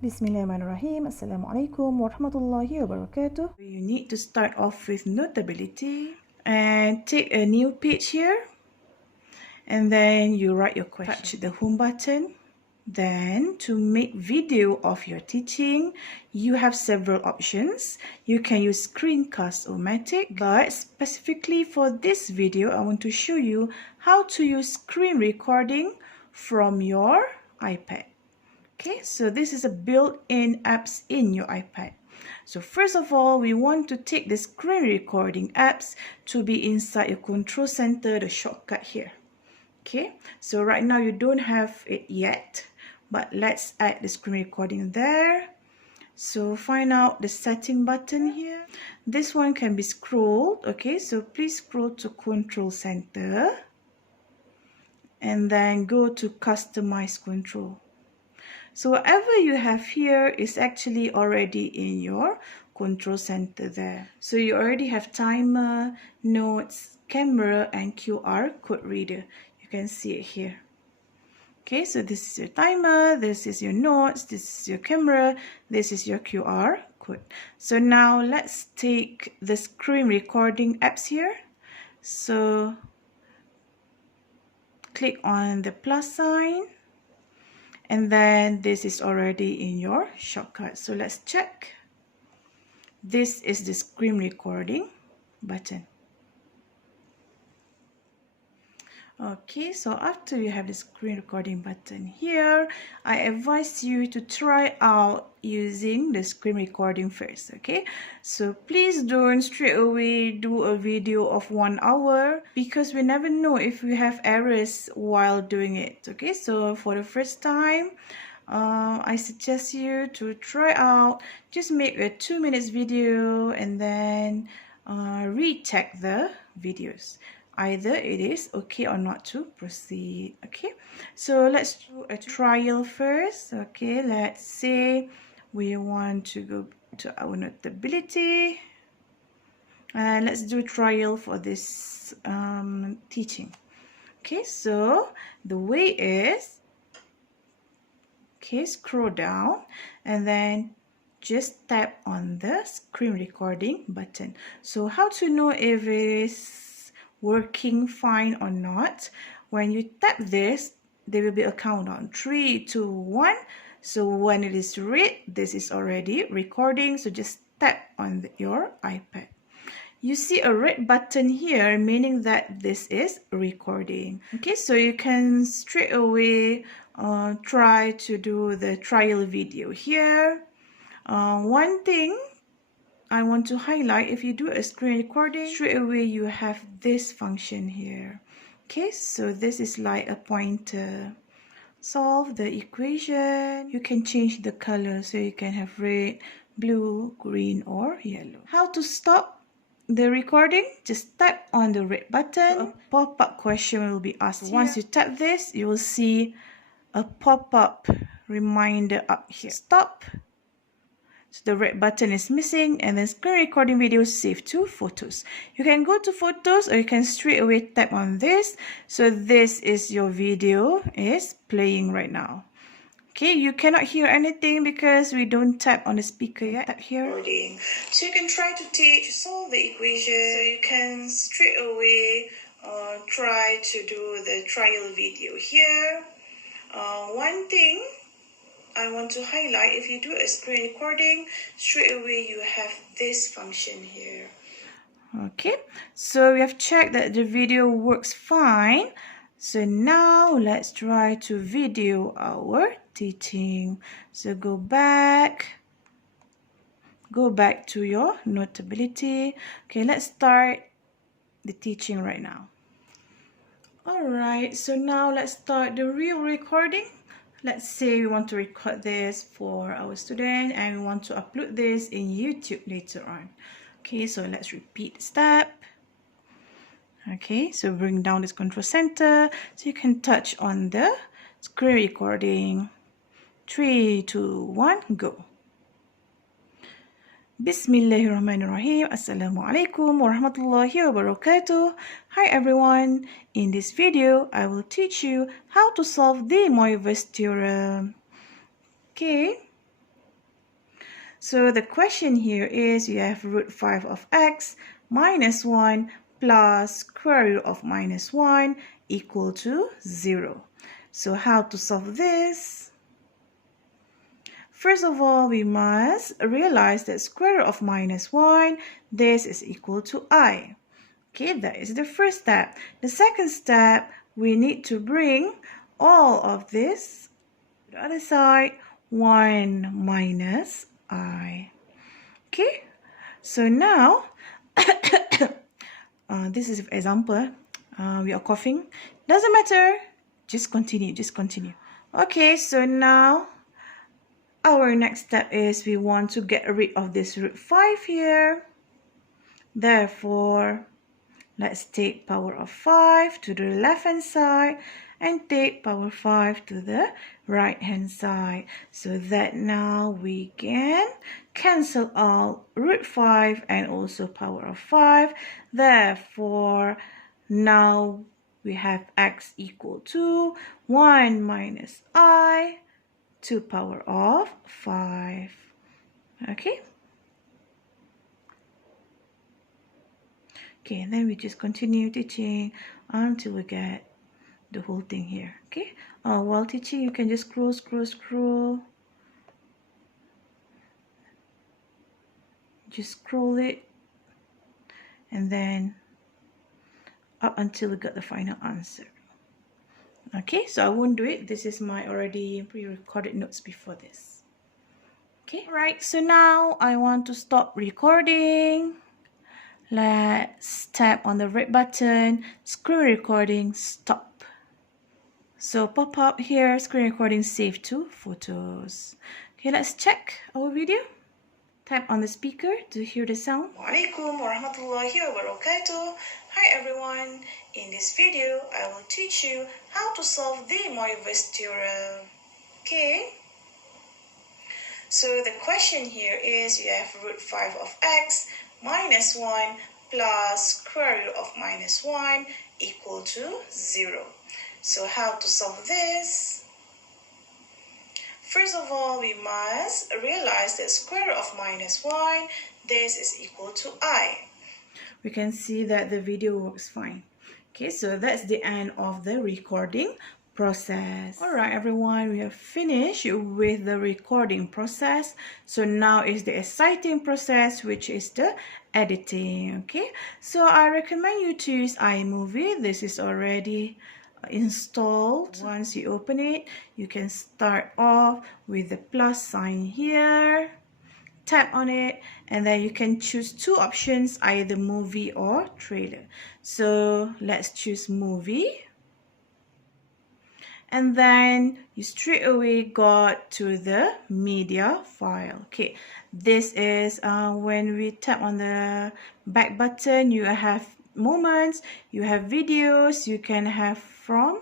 Bismillahirrahmanirrahim. Assalamualaikum warahmatullahi wabarakatuh. You need to start off with Notability and take a new page here, and then you write your question. Touch the home button. Then to make video of your teaching, you have several options. You can use Screencast-O-Matic, but specifically for this video, I want to show you how to use screen recording from your iPad. Okay, so this is a built-in apps in your iPad. So first of all, we want to take the screen recording apps to be inside your control center, the shortcut here. Okay, so right now you don't have it yet, but let's add the screen recording there. So find out the setting button here. This one can be scrolled. Okay, so please scroll to control center and then go to customize control. So whatever you have here is actually already in your control center there. So you already have timer, notes, camera, and QR code reader. You can see it here. Okay, so this is your timer, this is your notes, this is your camera, this is your QR code. So now let's take the screen recording apps here. So click on the plus sign. And then this is already in your shortcut. So let's check. This is the screen recording button. Okay, so after you have the screen recording button here, I advise you to try out using the screen recording first. Okay, so please don't straight away do a video of 1 hour, because we never know if we have errors while doing it. Okay, so for the first time, I suggest you to try out, just make a 2 minutes video and then recheck the videos. Either it is okay or not to proceed. Okay, so let's do a trial first. Okay, let's say we want to go to our Notability, and let's do trial for this teaching. Okay, so the way is, okay, scroll down and then just tap on the screen recording button. So how to know if it is working fine or not? When you tap this, there will be a countdown, 3, 2, 1. So when it is red, this is already recording. So just tap on your iPad. You see a red button here, meaning that this is recording. Okay, so you can straight away try to do the trial video here. One thing I want to highlight, if you do a screen recording, straight away you have this function here. Okay, so this is like a pointer. Solve the equation. You can change the color, so you can have red, blue, green, or yellow. How to stop the recording? Just tap on the red button. So a pop-up question will be asked here. Once you tap this, you will see a pop-up reminder up here. Stop. So the red button is missing, and then screen recording video save to photos. You can go to photos, or you can straight away tap on this. So this is your video is playing right now. Okay, you cannot hear anything because we don't tap on the speaker yet. Tap here. So you can try to solve the equation. So you can straight away try to do the trial video here. One thing I want to highlight, if you do a screen recording, straight away you have this function here. Okay, so we have checked that the video works fine. So now let's try to video our teaching. So go back to your Notability. Okay, let's start the teaching right now. Alright, so now let's start the real recording. Let's say we want to record this for our student and we want to upload this in YouTube later on. Okay, so let's repeat the step. Okay, so bring down this control center so you can touch on the screen recording. 3, 2, 1, go. Bismillahirrahmanirrahim. Assalamualaikum warahmatullahi wabarakatuh. Hi everyone. In this video, I will teach you how to solve the Moivre's theorem. Okay. So the question here is you have root 5 of x minus 1 plus square root of minus 1 equal to 0. So how to solve this? First of all, we must realize that square root of minus 1, this is equal to I. Okay, that is the first step. The second step, we need to bring all of this to the other side, 1 minus I. Okay, so now, this is an example. We are coughing. Doesn't matter. Just continue, just continue. Okay, so now, our next step is we want to get rid of this root 5 here. Therefore, let's take power of 5 to the left hand side and take power 5 to the right hand side. So that now we can cancel out root 5 and also power of 5. Therefore, now we have x equal to 1 minus I to power of 5. Okay. Okay, and then we just continue teaching until we get the whole thing here. Okay. While teaching, you can just scroll. Just scroll it, and then up until we got the final answer. Okay, so I won't do it. This is my already pre-recorded notes before this. Okay, right. So now I want to stop recording. Let's tap on the red button, screen recording, stop. So pop up here, screen recording save to photos. Okay, let's check our video. Tap on the speaker to hear the sound. Assalamualaikum warahmatullahi wabarakatuh. Hi everyone. In this video, I will teach you how to solve the Moivre's theorem. Okay. So the question here is you have root 5 of x minus 1 plus square root of minus 1 equal to 0. So how to solve this? First of all, we must realize that square root of minus 1, this is equal to I. We can see that the video works fine. Okay, so that's the end of the recording process. Alright everyone, we have finished with the recording process. So now is the exciting process, which is the editing. Okay, so I recommend you to use iMovie. This is already installed. Once you open it, you can start off with the plus sign here. Tap on it, and then you can choose two options, either movie or trailer. So let's choose movie. And then you straight away got to the media file. Okay, this is when we tap on the back button, you have moments, you have videos, you can have from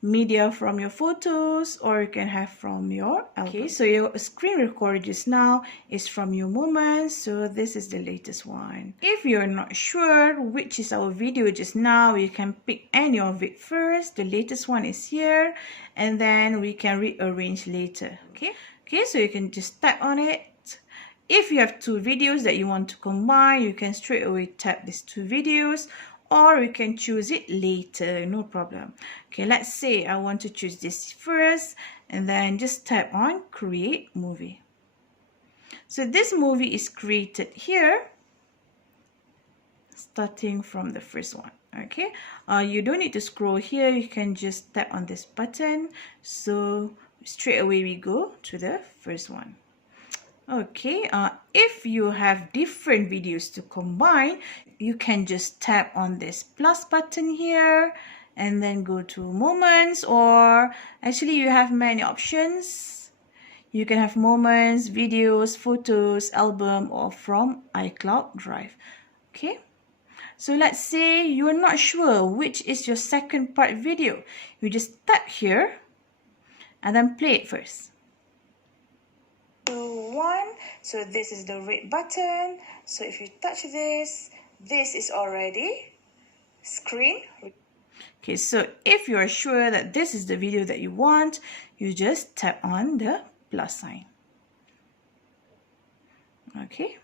media from your photos, or you can have from your album. Okay, so your screen record just now is from your moments, so this is the latest one. If you're not sure which is our video just now, you can pick any of it first. The latest one is here, and then we can rearrange later. Okay, so you can just tap on it. If you have two videos that you want to combine, you can straight away tap these two videos, or you can choose it later, no problem. Okay, let's say I want to choose this first, and then just tap on create movie. So this movie is created here, starting from the first one. Okay, you don't need to scroll here, you can just tap on this button, so straight away we go to the first one. Okay, if you have different videos to combine, you can just tap on this plus button here and then go to moments, or actually you have many options. You can have moments, videos, photos, album, or from iCloud Drive. Okay, so let's say you're not sure which is your second part video. You just tap here and then play it first. 2, 1. So this is the red button. So if you touch this, this is already screen. Okay, so if you are sure that this is the video that you want, you just tap on the plus sign. Okay,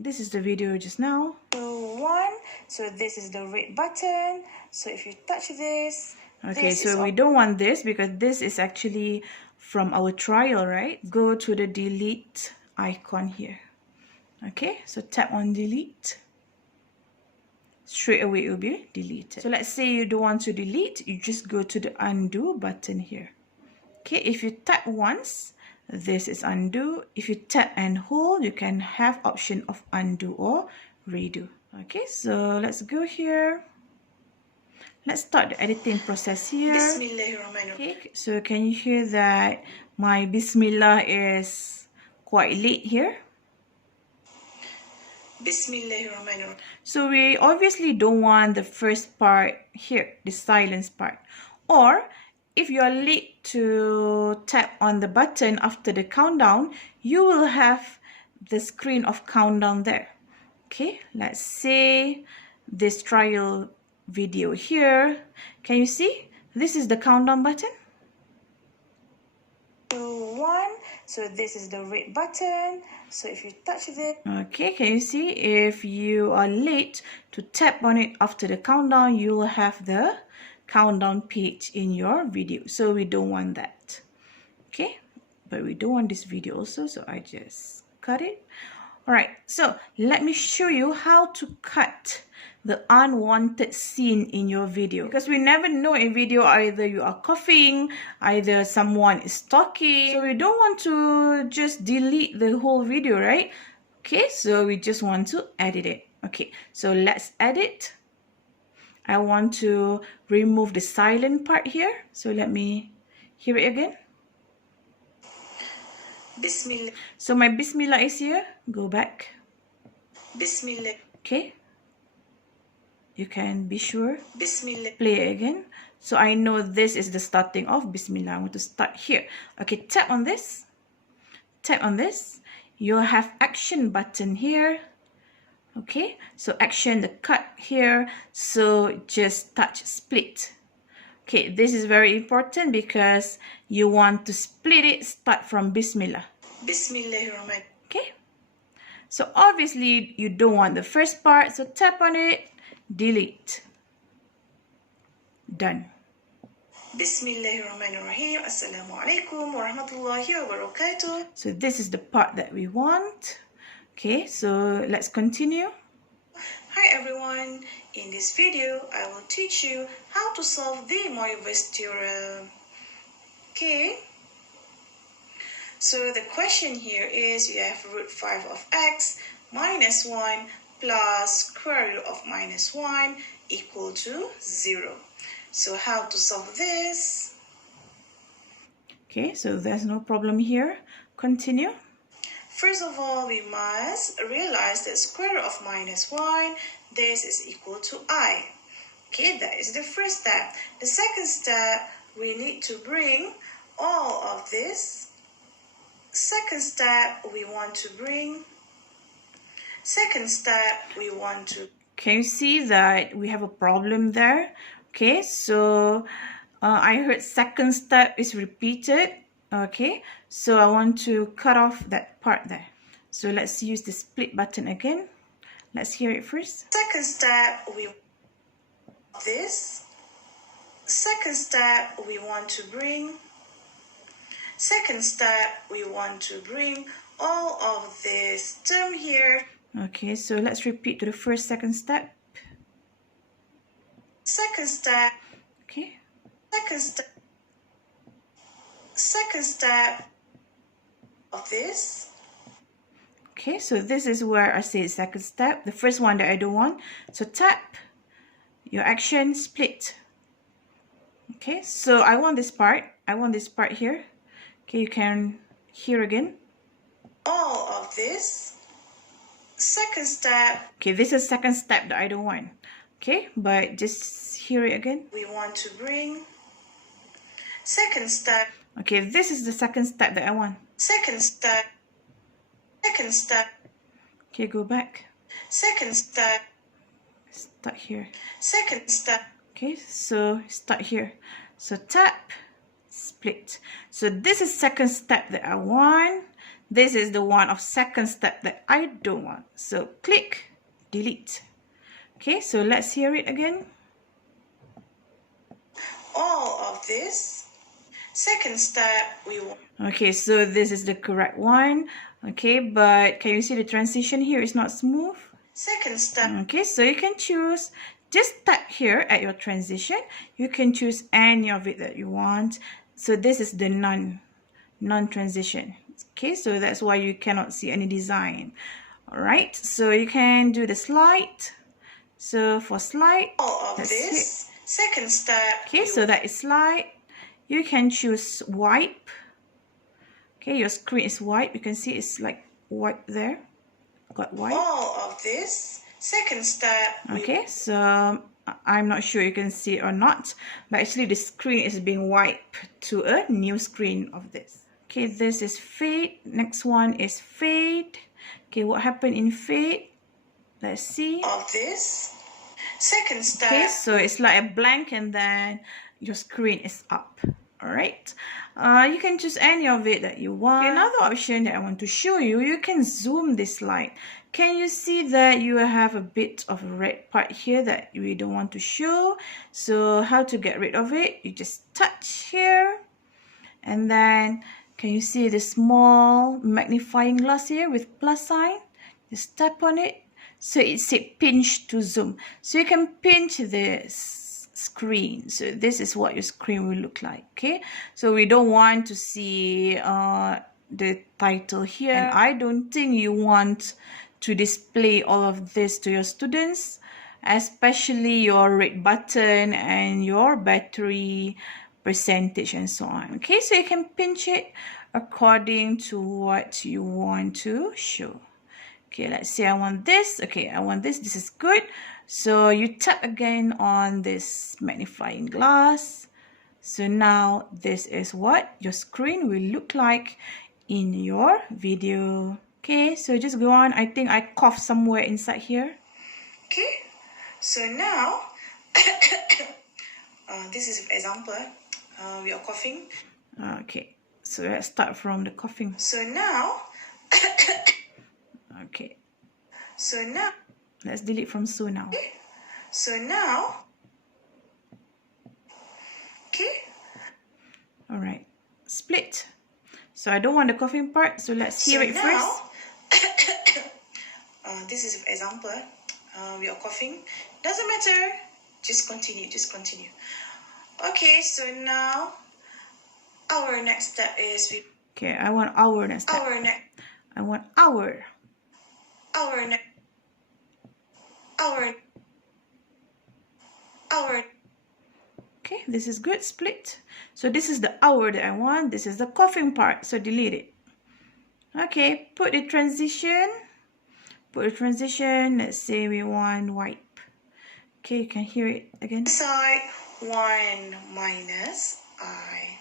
this is the video just now. One, so this is the red button. So if you touch this, okay, so we don't want this because this is actually from our trial, right? Go to the delete icon here. Okay, so tap on delete. Straight away it will be deleted. So let's say you don't want to delete, you just go to the undo button here. Okay, if you tap once, this is undo. If you tap and hold, you can have option of undo or redo. Okay, so let's go here. Let's start the editing process here. Okay, so can you hear that my Bismillah is quite late here? So we obviously don't want the first part here, the silence part. Or if you are late to tap on the button after the countdown, you will have the screen of countdown there. Okay, let's say this trial video here. Can you see? This is the countdown button. 2, 1. So this is the red button. So if you touch it, okay, can you see? If you are late to tap on it after the countdown, you will have the countdown page in your video. So we don't want that. Okay, but we don't want this video also, so I just cut it. All right, so let me show you how to cut the unwanted scene in your video, because we never know in video either you are coughing, either someone is talking, so we don't want to just delete the whole video, right? Okay, so we just want to edit it. Okay, so let's edit. I want to remove the silent part here, so let me hear it again. Bismillah. So my Bismillah is here. Go back. Bismillah. Okay. You can be sure. Bismillah. Play it again. So I know this is the starting of Bismillah. I want to start here. Okay, tap on this. Tap on this. You'll have action button here. Okay, so action the cut here. So just touch split. Okay, this is very important because you want to split it, start from Bismillah. Bismillahirrahmanirrahim. Okay, so obviously you don't want the first part, so tap on it, delete. Done. Bismillahirrahmanirrahim. Assalamu alaikum wa rahmatullahi wa barakatuh. So this is the part that we want. Okay, so let's continue. Hi everyone, in this video I will teach you how to solve the Moivus theorem. Okay, so the question here is you have root 5 of x minus 1 plus square root of minus 1 equal to 0. So how to solve this? Okay, so there's no problem here. Continue. First of all, we must realize that square root of minus 1, this is equal to I. Okay, that is the first step. The second step, we need to bring all of this. Second step, we want to Can you see that we have a problem there? Okay, so I heard second step is repeated. Okay, so I want to cut off that part there. So let's use the split button again. Let's hear it first. Second step, we this. Second step, we want to bring. Second step, we want to bring all of this term here. Okay, so let's repeat to the first, second step. Second step. Okay. Second step. Second step of this. Okay, so this is where I say second step, the first one that I don't want. So tap your action, split. Okay, so I want this part. I want this part here. Okay, you can hear again. All of this. Second step. Okay, this is second step that I don't want. Okay, but just hear it again. We want to bring second step. Okay, this is the second step that I want. Second step. Second step. Okay, go back. Second step. Start here. Second step. Okay, so start here. So tap, split. So this is second step that I want. This is the one of second step that I don't want. So click, delete. Okay, so let's hear it again. All of this. Second step, we want. Okay, so this is the correct one. Okay, but can you see the transition here is not smooth? Second step. Okay, so you can choose, just tap here at your transition. You can choose any of it that you want. So this is the non-transition. Okay, so that's why you cannot see any design. All right, so you can do the slide. So for slide, all of this. Second step. Okay, so that is slide. You can choose wipe. Okay, your screen is white. You can see it's like white there. Got white. All of this. Second step. Okay, so I'm not sure you can see it or not, but actually the screen is being wiped to a new screen of this. Okay, this is fade. Next one is fade. Okay, what happened in fade? Let's see. Of this. Second step. Okay, so it's like a blank and then your screen is up. All right, you can choose any of it that you want. Okay, another option that I want to show you, you can zoom this slide. Can you see that you have a bit of a red part here that we don't want to show? So how to get rid of it? You just touch here, and then can you see the small magnifying glass here with plus sign? Just tap on it. So it says pinch to zoom. So you can pinch this screen. So this is what your screen will look like. Okay, so we don't want to see the title here, and I don't think you want to display all of this to your students, especially your rate button and your battery percentage and so on. Okay, so you can pinch it according to what you want to show. Okay, let's say I want this. Okay, I want this. This is good. So you tap again on this magnifying glass. So now this is what your screen will look like in your video. Okay, so just go on. I think I coughed somewhere inside here. Okay, so now this is example. We are coughing. Okay, so let's start from the coughing. So now okay. So now let's delete from so now. Okay. So now okay. All right, split. So I don't want the coughing part, so let's hear it first. This is example. We are coughing. Doesn't matter. Just continue. Just continue. Okay. So now our next step is we. Okay, I want our next step. Our next. I want our. Our next. Our. Okay, this is good. Split. So this is the hour that I want. This is the coughing part. So delete it. Okay, put the transition. Put the transition. Let's say we want wipe. Okay, you can hear it again. Side 1 minus I.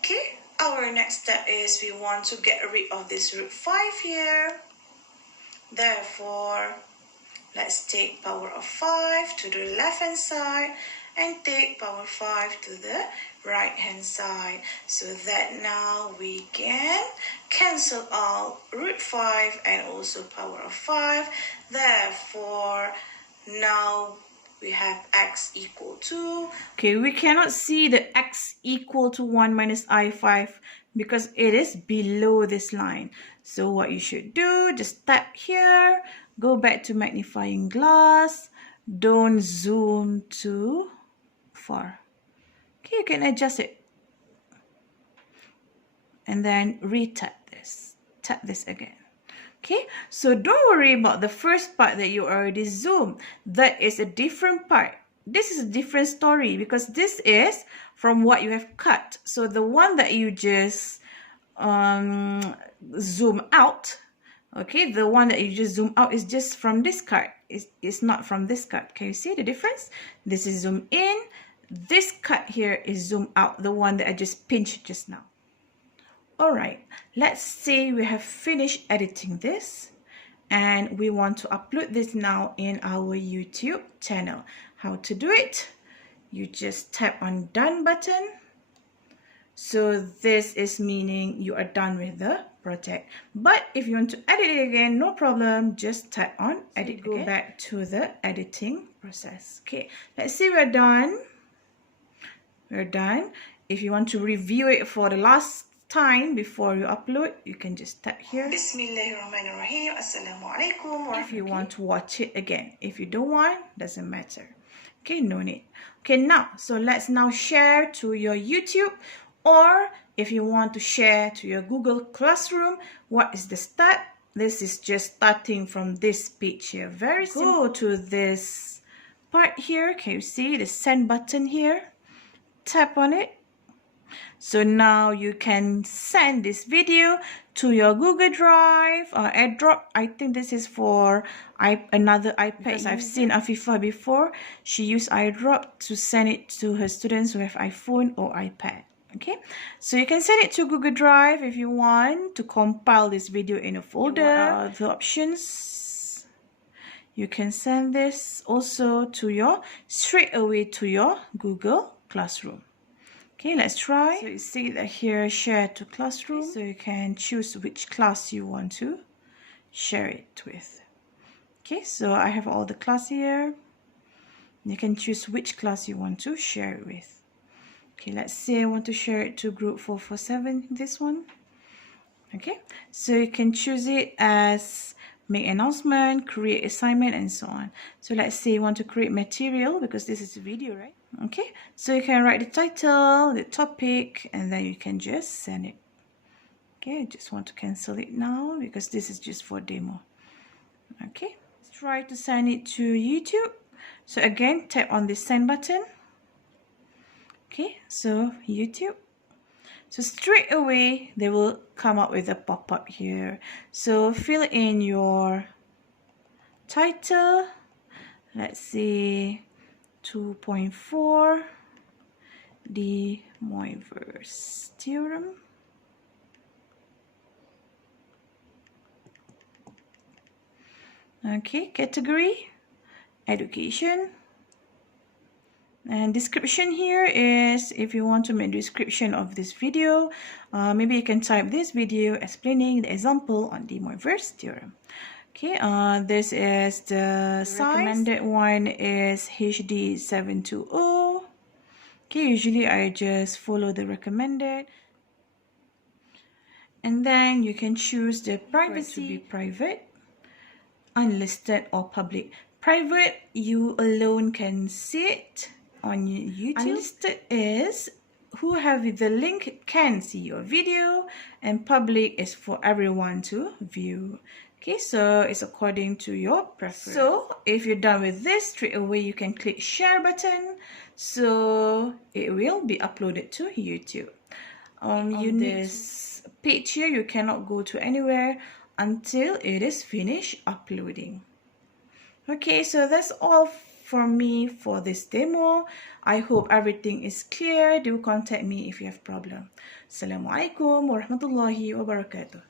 Okay, our next step is we want to get rid of this root 5 here. Therefore, let's take power of 5 to the left hand side and take power 5 to the right hand side, so that now we can cancel out root 5 and also power of 5. Therefore, now we have x equal to. Okay, we cannot see the x equal to 1 minus I5 because it is below this line. So what you should do, just tap here, go back to magnifying glass, don't zoom too far. Okay, you can adjust it. And then re-tap this. Tap this again. Okay, so don't worry about the first part that you already zoomed. That is a different part. This is a different story because this is from what you have cut. So the one that you just zoom out, okay, the one that you just zoom out is just from this card. It's not from this card. Can you see the difference? This is zoom in. This cut here is zoom out, the one that I just pinched just now. All right, let's say we have finished editing this and we want to upload this now in our YouTube channel. How to do it? You just tap on done button. So this is meaning you are done with the project. But if you want to edit it again, no problem, just tap on edit. Go back to the editing process. Okay, let's see we're done. We're done. If you want to review it for the last time before you upload, you can just tap here. Bismillahirrahmanirrahim. Assalamu alaikum. If you want to watch it again. If you don't want, doesn't matter. Okay, no need. Okay, now, so let's now share to your YouTube, or if you want to share to your Google Classroom. What is the step? This is just starting from this page here. Very simple. Go to this part here. Can you see the send button here? Tap on it. So now you can send this video to your Google Drive or AirDrop. I think this is for another iPad. Because I've seen Afifa before. She used AirDrop to send it to her students who have iPhone or iPad. Okay, so you can send it to Google Drive if you want to compile this video in a folder. What are the options? You can send this also to straight away to your Google Classroom. Okay, let's try. So you see that here, share to classroom. So you can choose which class you want to share it with. Okay, so I have all the class here. You can choose which class you want to share it with. Okay, let's say I want to share it to group 447, this one. Okay, so you can choose it as make announcement, create assignment, and so on. So let's say you want to create material, because this is a video, right? Okay, so you can write the title, the topic, and then you can just send it. Okay, I just want to cancel it now because this is just for demo. Okay, let's try to send it to YouTube. So again, tap on the send button. Okay, so YouTube. So straight away, they will come up with a pop-up here. So fill in your title. Let's see, 2.4, De Moivre's theorem. Okay, category, education. And description here is if you want to make a description of this video, maybe you can type this video explaining the example on De Moivre's theorem. Okay, this is the size. Recommended one is HD 720. Okay, usually I just follow the recommended. And then you can choose the privacy to be private, unlisted, or public. Private, you alone can see it on YouTube. Unlisted is who have the link can see your video, and public is for everyone to view. Okay, so it's according to your preference. So if you're done with this, straight away you can click share button, so it will be uploaded to YouTube. You need this page here, you cannot go to anywhere until it is finished uploading. Okay, so that's all for me for this demo. I hope everything is clear. Do contact me if you have problem. Assalamualaikum warahmatullahi wabarakatuh.